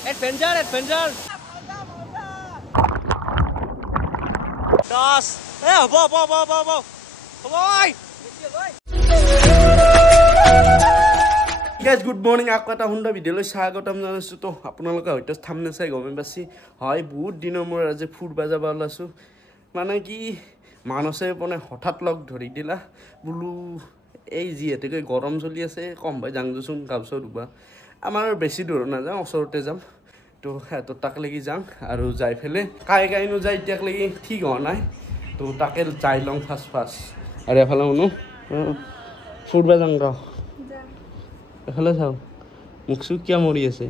Adventure, adventure. Das. Bo. Oi. Guys, good morning. Aku eta Honda video লৈ স্বাগতম জনাইছো তো আপোনালোকে হয়তো থামনে চাই গমে পাছি হয় বহুত দিনৰ মোৰ আজি ফুৰবা যাব ওলাইছো মানে কি মানসে পনে হঠাৎ লগ ধৰি দিলা বুলু এই যিহেতুকে গৰম চলি আছে কম ভাই যাংজুচোন গাউছ দুবা আমাৰ বেছি দূৰ না যাওঁ ওচৰতে যাম তো হেতো তাক লাগি যাম আৰু যাই ফেলে কাইনো যাই ইতিয়াক লাগি ঠিক হোৱা নাই তো তাকে যাই লং ফাস আৰু এফালে শুনো ফুৰবা যাং ৰ এফালে চাও মুখসু কিয়া মৰি আছে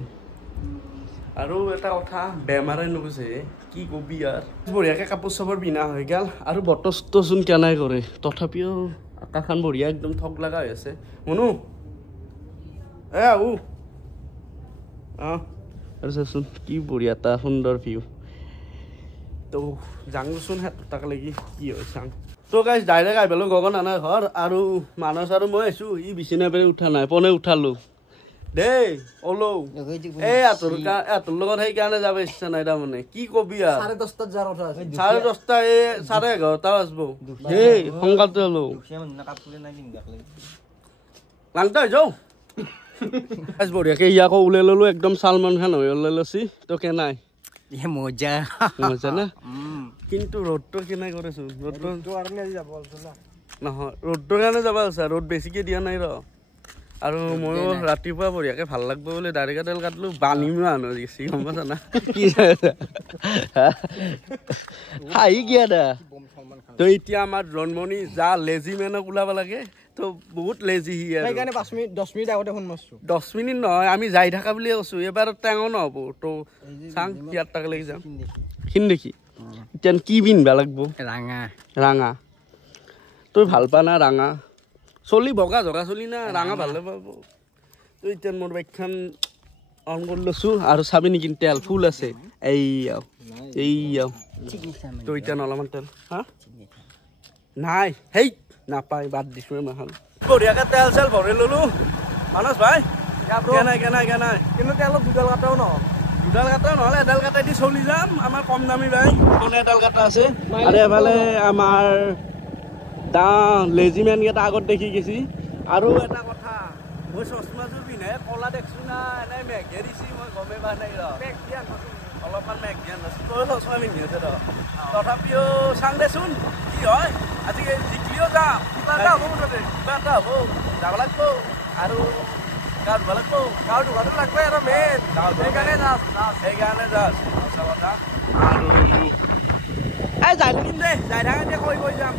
আৰু এটা কথা বেমাৰে নুবুছে কি কবি আৰ বঢ়িয়াকে কাপোৰ চাপৰ বিনা হৈ গেল আৰু বটস্তচোন কেনাই কৰে তথাপিও আকাশখন বঢ়িয়া একদম ঠক লগা হৈ আছে শুনো আৰু চাচোন কি বঢ়িয়া এটা সুন্দৰ ভিউ তো যাংচোন হাত তাক লাগি কি হয় চাং তো গাইজ ডাইৰেক্ট আহি পেলো গগন আনাৰ ঘৰ আৰু মানস আৰু মই আছো ই বিচনা পেৰে উঠা নাই পনে উঠালো দেই ওলো এই আতৰ লগত সেইকাৰণে যাব ইচ্ছা নাই তাৰমানে কি কবি আৰ 10:30 যাৰ কথা আছে 10:30 এই 11:30 আসবো দেই সংকালতে হলো লাংটা যাও আজ বঢ়িয়াকে ইয়াকো উলাই ললো একদম সালমান খান হৈ ওলাই লছি তো কেনাই এ মজা না কিন্তু রোডটো কেনাই করেছো রোডটো আর নে যাব বলছলা নহয় ৰোডটোৰ কাৰণে যাব আছে ৰোড বেছিকে দিয়া নাই ৰ আৰু মই ৰাতিপুৱা বঢ়িয়াকে ভাল লাগব বলে দাড়ি কাটল কাটলো বানিমো আনো দিছি গম পাছা না কি হাই গিয়া দা তো এতিয়া আমাৰ জন্মনি যা লেজি মেনক ওলাব লাগে তো বহুত লেজি হি আৰু সেইকাৰণে 10 মিনিট আগতে ফোন মাৰছো 10 মিনিট নহয় আমি যাই থাকা বুলি কৈছো এবাৰ টেঙো নহব তো চাং কিয়াত টাক লাগি যাম কিন দেখি ইতেন কি বিনবা লাগবো ৰাঙা তুই ভাল পা না ৰাঙা চলি বগা জগা চলি না ৰাঙা ভাল পাব তো ইতেন মোৰ বাইকখন অন কৰি লৈছো আৰু চাবি নেকি তেল ফুল আছে এই তো ইতেন অলপমান তেল হা নাই হেই নাপাই বাদ দিছো মাহাল বঢ়িয়াকে তেল চেল ভৰি ললো মানস ভাই কেনাই কিন্তু তেলত দুডাল কাটাও নহলে এডাল কাটাই দি চলি যাম আমাৰ কম দামী বাইক কোনে এডাল কাটা আছে আৰু এফালে আমাৰ দা লেজিমেন কেইটা আগত দেখি গেছি আৰু এটা কথা মই চশমাযোৰ পিন্ধে কলা দেখছো না এনেই মেঘ দিছি মই গমে পা নাই ৰ অলপমান মেঘ দিয়া নাছিল তই চশমা পিন্ধি আছে ৰ তথাপিও চাং দেচোন কি হয় আজি জিকিও যাম কিবা এটা হ'ব যাব লাগব আৰু গাঁও ধুব লাগব গাঁও ধুবাটো লাগবই আৰু মেইন সেইকাৰণে যাম আৰু এই যাই থাকিম দে যাই থাকা দে কৈ যাম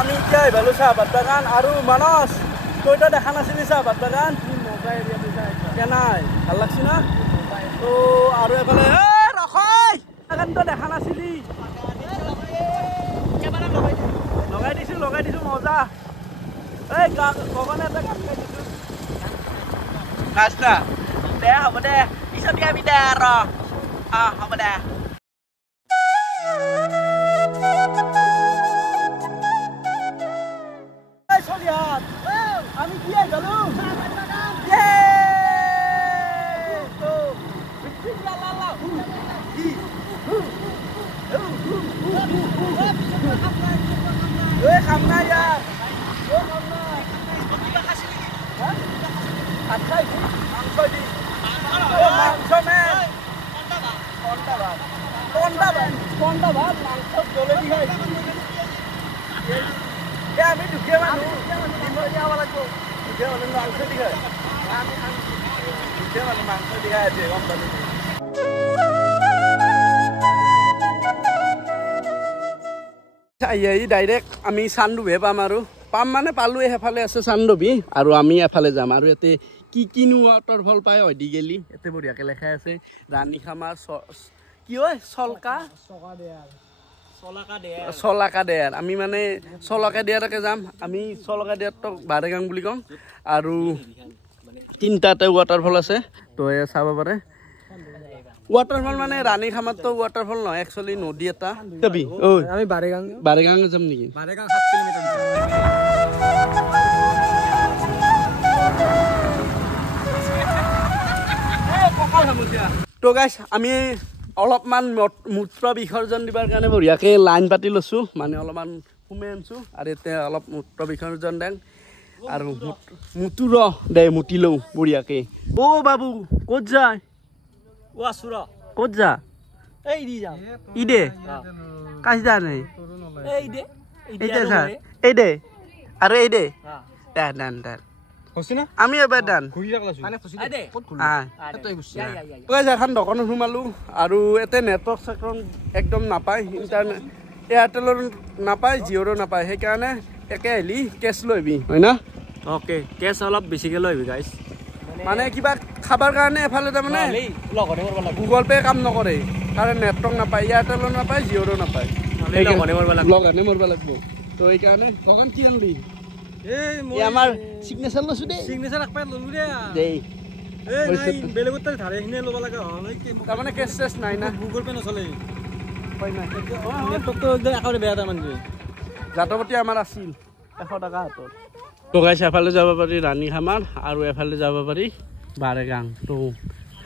আমি এতিয়া আহিলো চাহপাত বাগান আৰু মানস তইতো দেখা নাছিলি চাহপাত বাগান কেনাই ভাল লাগছি না তো আৰু এফালে বাগানটো দেখা নাছিলি লগাই দিছো মজা এই গগনে এটা গান গাই দিছো নাচ না দে হ'ব দে পিছত গাবি দে আৰু হ'ব দে আমি কি গেলো খাম না ইয়াৰ আমি দুখীয়া মানুহ লাগব দুখীয়া মানুহ মাংস দি খায় দুখীয়া মানুহ মাংস দি খাই আছে গম পালো ডাইৰেক্ট আমি চান্দুবে পাম আৰু পাম মানে পালো সেইফালে আছে চান্দবী আৰু আমি এফালে যাম আৰু ইয়াতে কি ৱাটাৰফল পাই হয় দি গেলি ইয়াতে বঢ়িয়াকে লেখাই আছে ৰাণী খামাৰ কি হয় চলকা চলাকা দেয়াৰ আমি মানে চলাকা দেয়াৰকে যাম আমি চলাকা দেয়াৰটো বাৰেগাং বুলি কওঁ আৰু তিনিটাতে ৱাটাৰফল আছে তো চাব পাৰে ৱাটাৰফল মানে ৰাণী খামাৰটো ৱাটাৰফল নহয় একচুৱেলি নদী এটা যাবি ঐ আমি বাৰেগাং যাম নেকি বাৰেগাং 7 কিলোমিটাৰ তো গাইছ আমি অলপমান মূত্ৰ বিসৰ্জন দিবৰ কাৰণে বঢ়িয়াকৈ লাইন পাতি লৈছোঁ মানে অলপমান সোমাই আনিছোঁ আৰু এতিয়া অলপ মূত্ৰ বিসৰ্জন দেং আৰু মুতুৰ দে মুতি লওঁ বঢ়িয়াকৈ অ' বাবু ক'ত যায় ক'ত যা ই দে কাজ যা নাই এই দে আৰু এই দে ডান আমি এবাৰ ডান এখন দোকানত সোমালোঁ আৰু এতিয়া নেটৱৰ্ক চেটৱৰ্ক একদম নাপায় ইণ্টাৰনেট এয়াৰটেলৰ নাপায় জিঅ'ৰো নাপায় সেইকাৰণে একে আহিলি কেছ লৈ আহিবি হয় না অ'কে কেছ অলপ বেছিকৈ লৈ আহিবি গাইছ মানে কিবা খাবৰ কাৰণে এফালে তাৰমানে গুগল পে' কাম নকৰে কাৰণ নেটৱৰ্ক নাপায় এয়াৰটেলৰ নাপায় জিঅ'ৰো নাপায় লগানে মৰিব লাগিব তো সেইকাৰণে দোকান কি আনিলি আমাৰ চিগনেচাৰ লৈছোঁ দেই চিগনেচাৰ একপাই ল'লোঁ দেই বেলেগত ধাৰেখিনিয়ে ল'ব লগা হয় তাৰমানে কেছ চেছ নাই না গুগল পে' নচলে নেটৱৰ্কটো একেবাৰে বেয়া তাৰমানে জাতপতি আমাৰ আছিল 100 টকা হাতত বগাইছে এফালে যাব পাৰি ৰাণী খামাৰ আৰু এফালে যাব পাৰি বাৰেগাং তো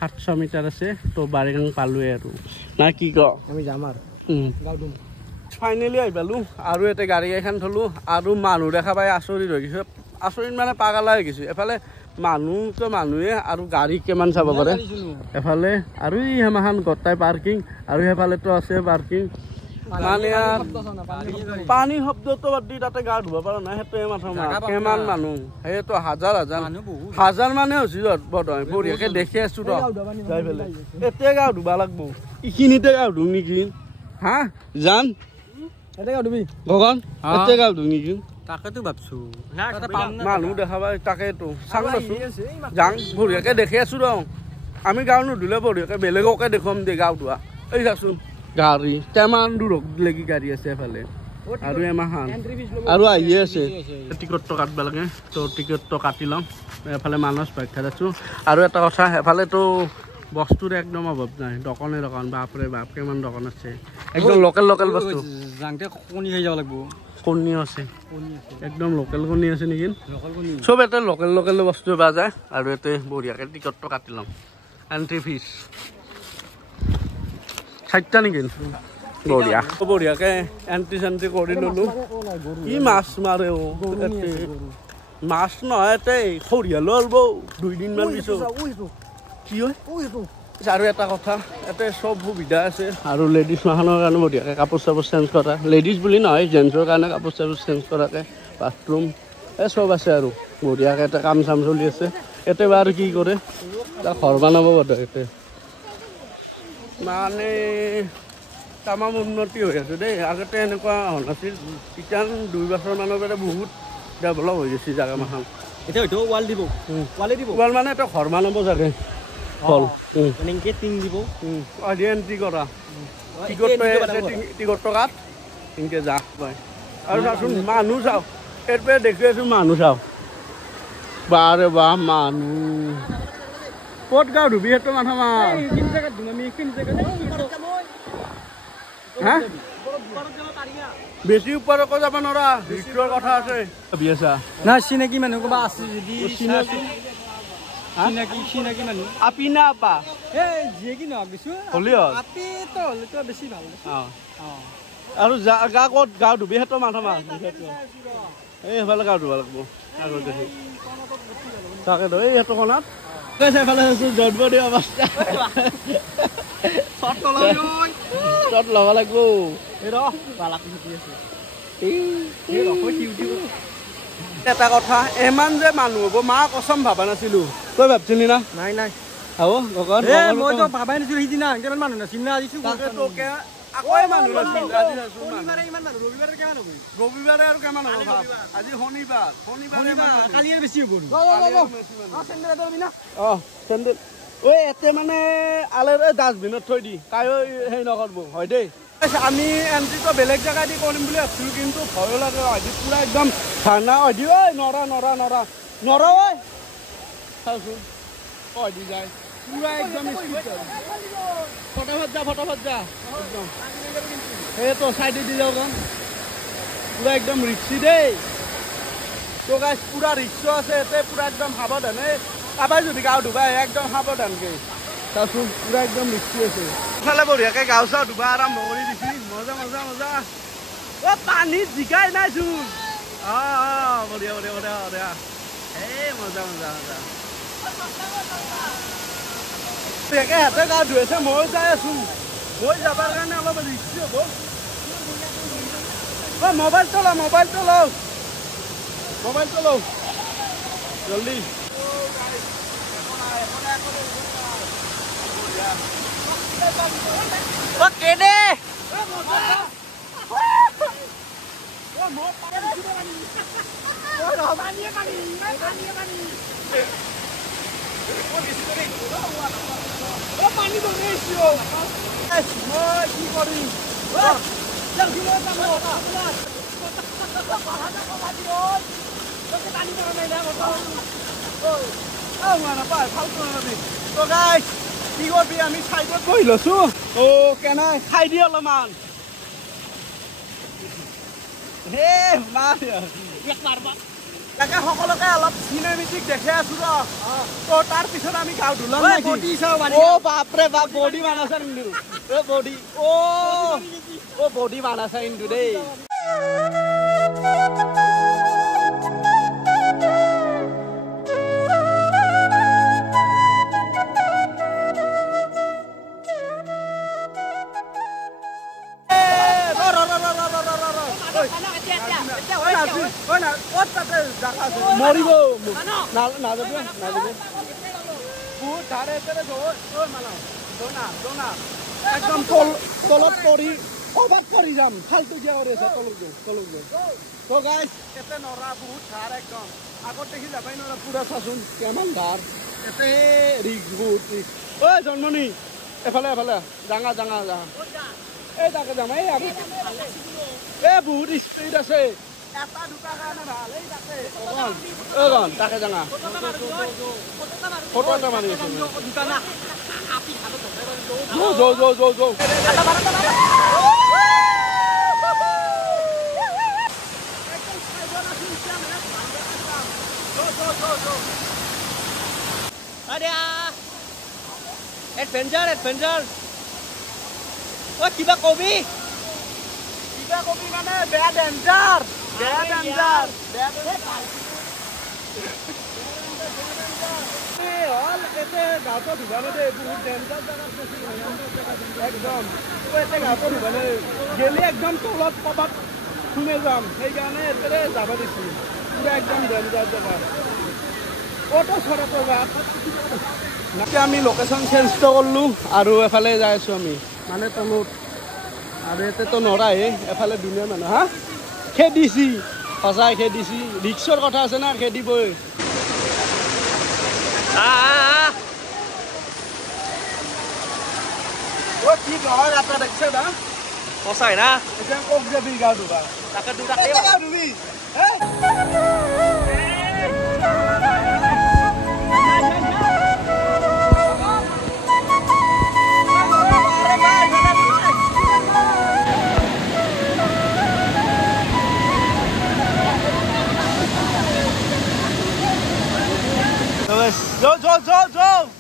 700 মিটাৰ আছে তো বাৰেগাং পালোৱে আৰু না কি ক আমি যাম আৰু ফাইনেলি আহি পালোঁ আৰু এতিয়া গাড়ী এখন থলোঁ আৰু মানুহ দেখা পাই আচৰিত হৈ গৈছোঁ আচৰিত মানে পাগলা হৈ গৈছোঁ এফালে মানুহটো মানুহে আৰু গাড়ী কিমান চাব পাৰে এফালে আৰু এই হেমাখান গোটাই পাৰ্কিং আৰু সেইফালেতো আছে পাৰ্কিং মানে পানী শব্দটো বাদ দি তাতে গা ধুব পৰা নাই সেইটোৱে মাথা মাৰ কিমান মানুহ সেইটো হাজাৰ মানে হৈছে বৰ্তমান বঢ়িয়াকৈ দেখি আছোঁ ৰ যাই পেলাই এতিয়া গা ধুব লাগিব এইখিনিতে গা ধুম নেকি হা জান ভগৱান এতিয়া গা ধুম নেকি তাকেতো ভাবছো মানুহ দেখা পাই তাকেতো চাং আছো যাং বঢ়িয়াকৈ দেখি আছোঁ ৰ আমি গাঁও নুধুলে বঢ়িয়াকৈ বেলেগকে দেখুৱাম দে গাঁও ধোৱা এই চাচোন গাড়ী কিমান দূৰত লাগি গাড়ী আছে এফালে আৰু এমাহান আৰু আহিয়ে আছে টিকটটো কাটিব লাগে তো টিকটটো কাটি লওঁ এফালে মানস ব্যাখ্যাত আছোঁ আৰু এটা কথা এফালেতো বস্তুৰ একদম অভাৱ নাই দোকানে দোকান বাপৰে বাপ কিমান দোকান আছে একদম লোকেল বস্তু যাওঁতে কণী খাই যাব লাগিব কণী আছে একদম লোকেল কণী আছে নেকি চব এটা লোকেল বস্তু পোৱা যায় আৰু ইয়াতে বঢ়িয়াকৈ টিকটটো কাটি লওঁ এণ্ট্ৰি ফিজ 60 নেকি বঢ়িয়াকৈ এণ্ট্ৰি চেণ্ট্ৰি কৰি ল'লোঁ কি মাছ মাৰে মাছ নহয় এতে খৰিয়ালো অলব 2 দিনমান পিছত কি হয় আৰু এটা কথা ইয়াতে চব সুবিধা আছে আৰু লেডিজ মাখনৰ কাৰণে বঢ়িয়াকৈ কাপোৰ চাপোৰ চেঞ্জ কৰা লেডিজ বুলি নহয় জেণ্টছৰ কাৰণে কাপোৰ চাপোৰ চেঞ্জ কৰাকৈ বাথৰুম এই চব আছে আৰু বঢ়িয়াকৈ এটা কাম চাম চলি আছে ইয়াতে বাৰু কি কৰে ঘৰ বনাব বোধ ইয়াতে মানে তামাম উন্নতি হৈ আছে দেই আগতে এনেকুৱা হোৱা নাছিল এতিয়া 2 বছৰমানৰ পৰা বহুত ডেভেলপ হৈ গৈছে জেগা মাখন এতিয়া হয়তো ৱাল দিব ৱাল মানে এটা ঘৰ বনাব চাগে হল এনেকৈ টিং দিব এণ্ট্ৰি কৰা টিকটটো কাট এনেকৈ যা পাই আৰু চাচোন মানুহ চাওক এইটোৱে দেখি আছোঁ মানুহ চাওক বাৰে বা মানুহ ক'ত গাঁও ধুবি সেইটো মাথা মাৰ হা বেছি ওপৰকো যাব নোৱাৰা ভিতৰৰ কথা আছে ভাবি আছা না চিনাকি মানুহ ক'বা আছে যদি চিনাকি মানুহ আপি না আপা যিয়ে কি নহওক কিছু হ'লেই হ'ল আপিতো হ'লেতো বেছি ভাল আৰু গা ক'ত গাঁও ধুবি সেইটো মাথা মাৰ এই সেইফালে গাঁও ধুব লাগিব আগত দেখি তাকেতো এই সেইটো কোণাত এইফালে আছোঁ জন্মদিন অৱস্থা শ্বট ল'ব লাগিব এটা কথা ইমান যে মানুহ হ'ব মা কচম ভাবা নাছিলোঁ তই ভাবছিলি না নাই হ'ব মইতো ভাবাই নাছিলোঁ সিদিনা কিমান মানুহ নাছিল না আজি ৰবিবাৰে আৰু কিমান হ'ব আজি শনিবাৰ কালিয়ে বেছি হ'ব চেণ্ডেল ঐ এতে মানে আলে ডাষ্টবিনত থৈ দি কায়ো হেৰি নকৰিব হয় দেই আমি এন্ট্ৰিটো বেলেগ জায়গা দি কৰিম বুলি ভাবিছিলো কিন্তু ভয় লাগে আজি পুৰা একদম ঠাণ্ডা আজি ঐ নৰা নৰা নৰা নৰা ঐ চাওচোন দি যায় পুৰা একদম ফটাফট যা একদম সেইটো চাইডে দি যাওঁ কাম পুৰা একদম ৰিক্সি দেই তো গাইছ পুৰা ৰিক্স আছে এতে পুৰা একদম সাৱধানে কাবাই যদি গাঁও ধুবাই একদম সাৱধানকে চাওচোন পুৰা একদম ৰিক্সি আছে ফালে বঢ়িয়াকে গাঁও চাওঁ ধুবা আৰম্ভ কৰি দিছি মজা মজা মজা অ পানীত জিকাই নাইচোন বঢ়িয়া বঢ়িয়া বঢ়িয়া বঢ়িয়া এই মজা মজা মজা একে হাতে গা ধুই আছে মই যাই আছো মই যাবার কাৰণে অলপ ৰিক্সি হ'ব মোবাইল চলাও জলদি কেনে পানী কি কৰিম কি করবি আমি সাইডত বহি লৈছো ও কেনে খাই দি অলপমান হে তাকে সকলোকে অলপ চিনেমেটিক দেখে আছো তো তাৰ পিছত আমি গাঁও ধুলাম ও বাপৰে বাপ বডি বানাইছা কিন্তু বডি ও বডি বানাইছা কিন্তু দেই মরিব একদম তলত পৰি কবাত পৰি যাম ফালতু কিয় কৰি আছে তলক তো গাইছ এতে নৰা বহুত ধাৰ একদম আগত দেখি যাবাই নৰা পুৰা চাচোন কেমান ধাৰ এতে ৰিক্স বহুত ৰিক্স ঐ জন্মনি এফালে ডাঙা এই তাকে যাম এই বহুত স্পীড আছে এটা দুটা কাৰণে ভাল এই তাকে তাকে যাঙা ফটো এটা মাৰি আছে এডভেঞ্চাৰ ও কিবা কবি মানে বেয়া ডেঞ্জাৰ গাঁৱতো ধুবা দে বহুত ডেঞ্জাৰ একদম এতে গাঁৱতো ধুবা গেলি একদম তলত কবাত সোমাই যাম সেইকাৰণে এতে যাব দিছো পুৰা একদম ডেঞ্জাৰ জেগা অটো চৰাটো এতিয়া আমি লোকেশ্যন চেঞ্জ কৰিলোঁ আৰু এফালে যাই আছো আমি মানে তলত আৰু এতেতো নৰায়ে এফালে ধুনীয়া মানুহ হা খেদিছি সঁচাই খেদিছি ৰিক্সৰ কথা আছে না খেদিবই কি গাঁৱৰ এটা দেখছে না সঁচাই না এতিয়া কক যাবি গাঁও ধুবা তাকে গাঁও ধুবি Go!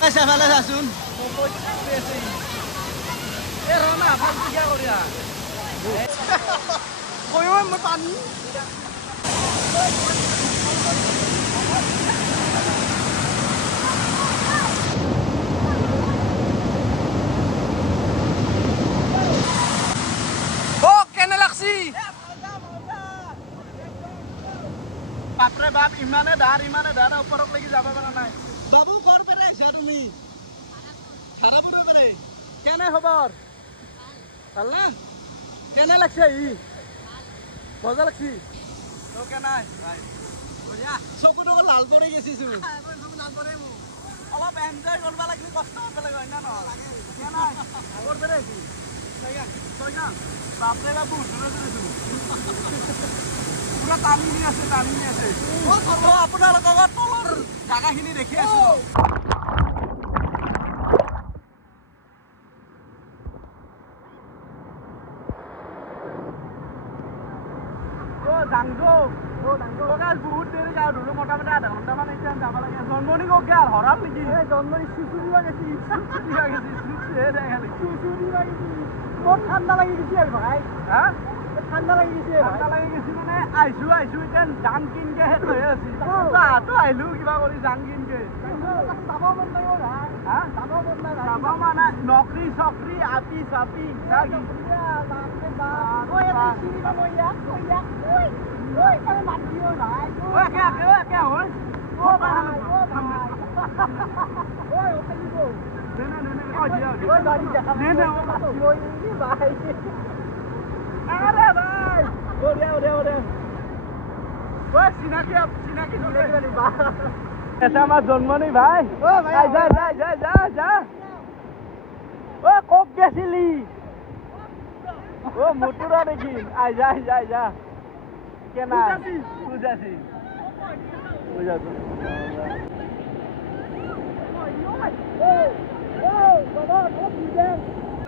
Esa fala sasun. Rona, apa dia korea? Koyo me pani. Oh, kena laksi. বাপরে বাপ ইমানে ধার ওপরক লাগি যাব পারা নাই বাবু কর পেরে আইছা তুমি খারাপ হতে পারে কেন খবর ভাল না কেন লাগছে মজা লাগছি তো কেন ভাই বুঝা সবুটো লাল পড়ে গেছিস লাল পড়ে অলপ এনজয় কৰিব লাগিলে কষ্ট কৰিব লাগে হয় না নহয় কিয় নাই আগৰ বেৰে কি ছয়গান বাপৰে বাবু পুৰা টানি আছে আপোনালোকৰ তলৰ জাগাখিনি দেখি আছো বহুত দেৰি যাওঁ ধৰো মোটামুটি আধা ঘণ্টামান এতিয়া যাব লাগে জন্মনি কওক গেল হৰাল নেকি জন্মনি চুচুৰিবা গেছি বহুত ঠাণ্ডা লাগি গেছি আৰু ভাই হা ঠাণ্ডা লাগি গেছি মানে আইছো এতিয়া জাং কিনকে শেষ হৈ আছে তাহাঁতো আহিলো কিবা কৰি জাং কিনকে যাব মন নাই ভাই হা যাব মানে নকৰি চকৰি আপি চাপি ôi cái mặt kia lại ôi kìa ôi ôi bà ôi cái gì rồi nè coi gì rồi ôi bà đi chặt nè ôi cái bài à đây bài ôi đeo ôi xin cái đi bà ऐसा मत जन्म नहीं भाई ओ भाई जा ओ Coke कैसी ली ओ मोटरा देखी आ जा क्या ना पूजा सी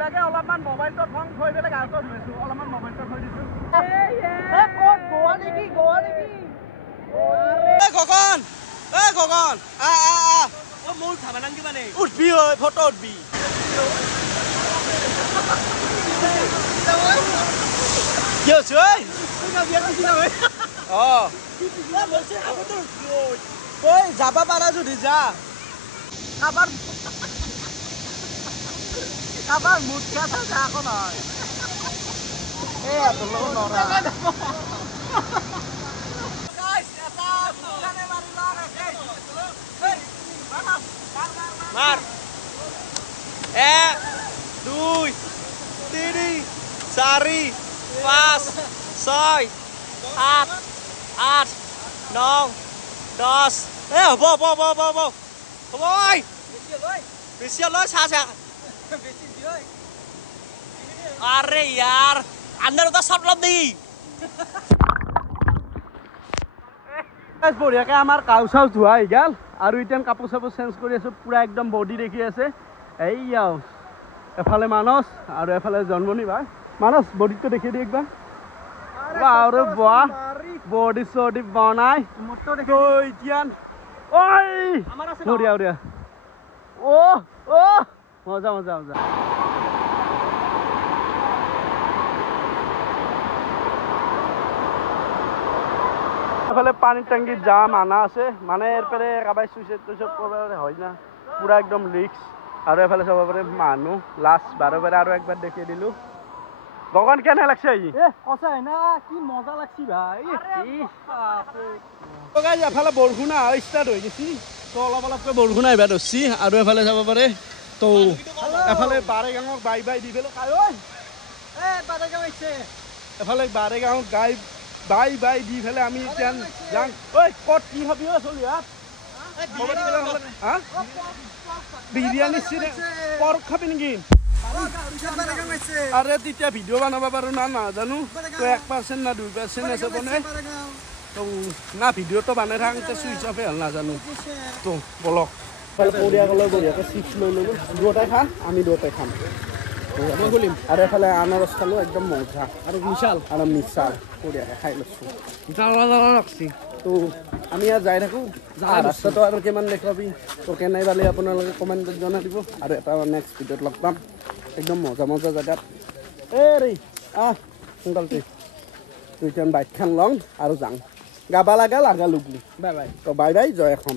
লাগে অলপমান মোবাইলটো ফং থৈ পেলাই গাছত ধুইছো অলপমান মোবাইলটো থৈ দিছো ক'ত গোৱা নেকি গগন আ ও মোৰ খাবা নাংকি মানে উঠবি ঐ ফটো উঠবি কি হৈছে ঐ ঐ যাবা পাৰা যদি যা কাবাৰ মুঠ খাইছা যা আকৌ নহয় মাৰ 1 2 3 4 5 6 8 8 9 10 হ'ব ঐ বেছি লৈ চা আরে यार अंदर तो सब लब दी বঢ়িয়াকে আমাৰ কাউচাউ ধোৱা হৈ গ'ল আৰু এতিয়া কাপোৰ চাপোৰ চেঞ্জ কৰি আছো পুৰা একদম বডি দেখি আছে এইয়া এফালে মানস আৰু এফালে জন্মনি ভাই মানস বডিটো দেখি দি একবাৰ আৰু বাহ বডি চডি বনাই এতিয়া ঐ বঢ়িয়া ও মজা এফালে পানি টাঙ্গি জাম আনা আছে মানে এরপরে কাবাই সুইসাইড টুইসাইড করবার হয় না পুরা একদম রিক্স আর এফালে সবাই মানুষ লাস্ট বারে আরো একবার দেখিয়ে দিলু গগন কেন লাগছে কষাই না কি মজা লাগছি ভাই এফালে বৰষুণ ষ্টাৰ্ট হৈ গেছি তো অলপকৈ বৰষুণ আহিবা ধৰছি আৰু এফালে যাব পাৰে তো এফালে বাৰেগাঁৱক বাই দি পেলাই এফালে বাৰেগাঁৱক বাই দি পেলাই আমি এতিয়া যাম ঐ ক'ত কি ভাবি চলি বিৰিয়ানী পৰ্ক খাবি নেকি আৰে তেতিয়া ভিডিও বানাব পাৰো না নাজানো তো 1% না 2% আছে বনে তো না ভিডিওটো বানাই থাকতে সুইচ অফে হল নাজানো তো বলক পৰিয়ালৰ বঢ়িয়াকে চিপছ লৈ ললো দুটাই খাম আমি দুটাই খাম আৰু এফালে আনাৰস খালো একদম মজা আৰু মিছাল বঢ়িয়াকে খাই লৈছো তো আমি ইয়াত যাই থাকো ৰাস্তাটো আৰু কিমান দেখাবি তো কেনে পালে আপোনালোকে কমেণ্টত জনাই দিব আৰু এটা নেক্সট ভিডিঅ'ত লগ পাম একদম মজা জেগাত ৰে সোনকালতে তুই এতিয়া বাইকখন লওঁ আৰু যাওঁ গাবা লাগা লুগলি বাই বাই জয় অসম